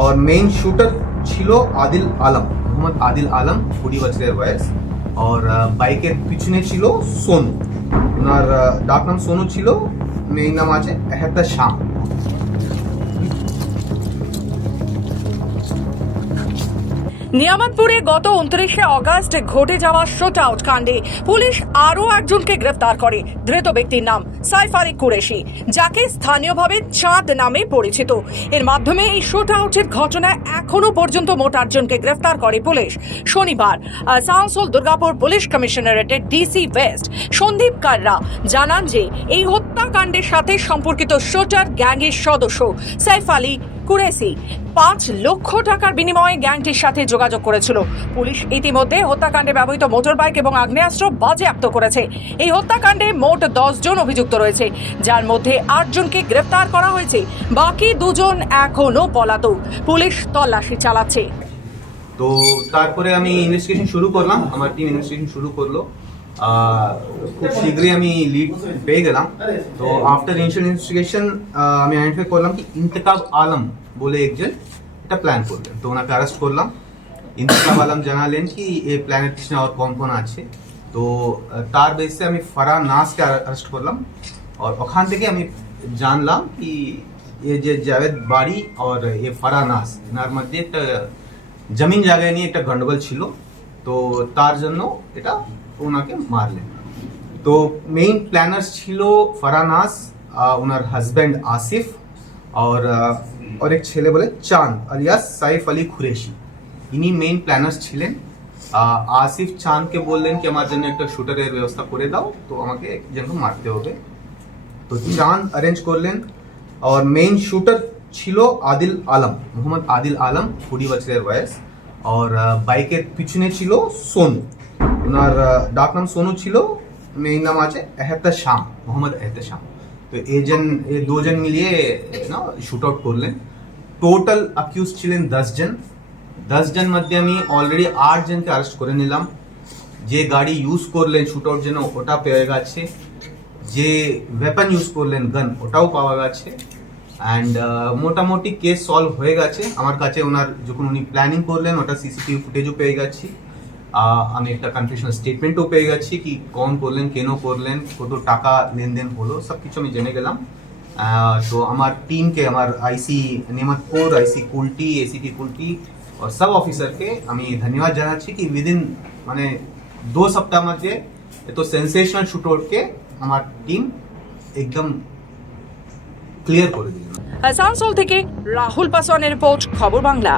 और main shooter ছিল আদিল আলম মোহাম্মদ আদিল আলম কুড়ি বছরের বয়স আর বাইকের পিছনে ছিল সোনু ওনার ডাক নাম সোনু ছিল মেইন নাম আছে এহেতা শাম নিয়ামতপুরে গত উনত্রিশে অগস্ট ঘটে যাওয়া শুট আউট কাণ্ডে পুলিশ আরও একজনকে গ্রেফতার করে। ধৃত ব্যক্তির নাম সাইফ কুরেশি, যাকে স্থানীয়ভাবে চাঁদ নামে পরিচিত। এর মাধ্যমে এই শুট আউটের ঘটনায় এখনও পর্যন্ত মোট আটজনকে গ্রেফতার করে পুলিশ। শনিবার আসানসোল দুর্গাপুর পুলিশ কমিশনারেটের ডিসি ওয়েস্ট সন্দীপ কাররা জানান যে এই হত্যাকাণ্ডের সাথে সম্পর্কিত শোটার গ্যাংয়ের সদস্য সাইফ আলী কুরেসি পাঁচ লক্ষ টাকার বিনিময়ে গ্যাংটির সাথে যোগাযোগ করেছিল। পুলিশ ইতিমধ্যে হত্যাকাণ্ডে ব্যবহৃত মোটরবাইক এবং আগ্নেয়াস্ত্র বাজেয়াপ্ত করেছে। এই হত্যাকাণ্ডে মোট জন অভিযুক্ত রয়েছে, যার মধ্যে আটজনকে গ্রেফতার করা হয়েছে, বাকি দুজন এখনও পলাতক। পুলিশ তল্লাশি চালাচ্ছে। তো তারপরে আমি ইনভেস্টিগেশন শুরু করলাম, আমার টিম ইনভেস্টিগেশন শুরু করল। খুব শীঘ্রই আমি লিড পেয়ে গেলাম। তো আফটার ইনিশিয়াল ইনভেস্টিগেশন আমি আইডেন্টিফাই করলাম কি ইন্তেকাব আলম বলে একজন এটা প্ল্যান করলেন। তো ওনাকে অ্যারেস্ট করলাম। ইন্তেকাব আলম জানালেন কি এই প্ল্যানের পিছনে আর কোন কোন আছে। তো তার বেসিসে আমি ফারা নাসকে অ্যারেস্ট করলাম। আর ওখান থেকে আমি জানলাম কি এই যে জাভেদ বাড়ি আর এ ফারা নাস, এনার মধ্যে একটা জমিন জায়গায় নিয়ে একটা গন্ডগোল ছিল। তো তার জন্য এটা ওনাকে মারলেন তো মেইন প্ল্যানার্স ছিল ফারানাস আহ, ওনার হাজব্যান্ড আসিফ আর আহ, আর এক ছেলে বলে চাঁদ আলিয়াস সাইফ আলী খুরেশি ইনি মেইন প্ল্যানার্স ছিলেন আহ, আসিফ চাঁদকে বললেন কি আমার জন্য একটা শুটারের ব্যবস্থা করে দাও তো আমাকে একজনকে মারতে হবে তো চাঁদ অ্যারেঞ্জ করলেন আর মেইন শুটার ছিল আদিল আলম মোহাম্মদ আদিল আলম কুড়ি বছরের বয়স আর আহ, বাইকের পিছনে ছিল সোনু ওনার ডাক নাম সোনু ছিল মেইন নাম আছে, এহেতা শাম, মোহাম্মদ এহেতা শাম। তো এজন এ দুজন মিলিয়ে না শুট আউট করলেন। টোটাল অ্যাকিউজ ছিলেন দশ জন। দশ জন মধ্যে আমি অলরেডি আট জনকে অ্যারেস্ট করে নিলাম। যে গাড়ি ইউজ করলেন শুট আউট জন্য, ওটা পেয়ে গেছে। যে ওয়েপন ইউজ করলেন গান ওটাও পাওয়া গেছে। অ্যান্ড মোটামুটি কেস সলভ হয়ে গেছে। আমার কাছে ওনার, যখন উনি প্ল্যানিং করলেন, ওটা সিসিটিভি ফুটেজও পেয়ে গেছি। আমি একটা কনফিউশনাল স্টেটমেন্টও পেয়ে গেছি কি কোন করলেন, কেন করলেন, কত টাকা লেনদেন হলো সব কিছু আমি জেনে গেলাম। তো আমার টিমকে আমার আইসি নেমতপুর আইসি কুলটি এসিটি কুলটি সব অফিসারকে আমি ধন্যবাদ জানাচ্ছি কি উইদিন মানে দু সপ্তাহ মধ্যে এত সেন্সেশনাল শুটআউটকে আমার টিম একদম ক্লিয়ার করে দিল। আসানসোল থেকে রাহুল পাসওয়ানের রিপোর্ট, খবর বাংলা।